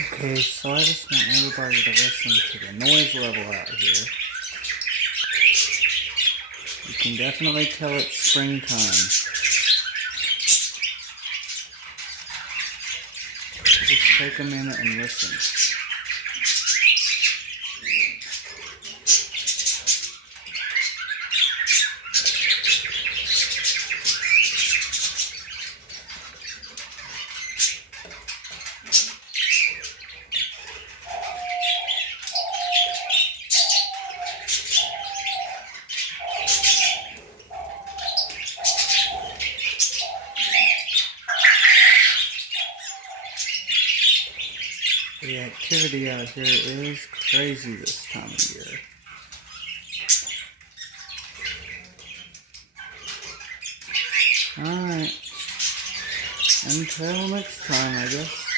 Okay, so I just want everybody to listen to the noise level out here. You can definitely tell it's springtime. Just take a minute and listen. The activity out here is crazy this time of year. Alright. Until next time, I guess.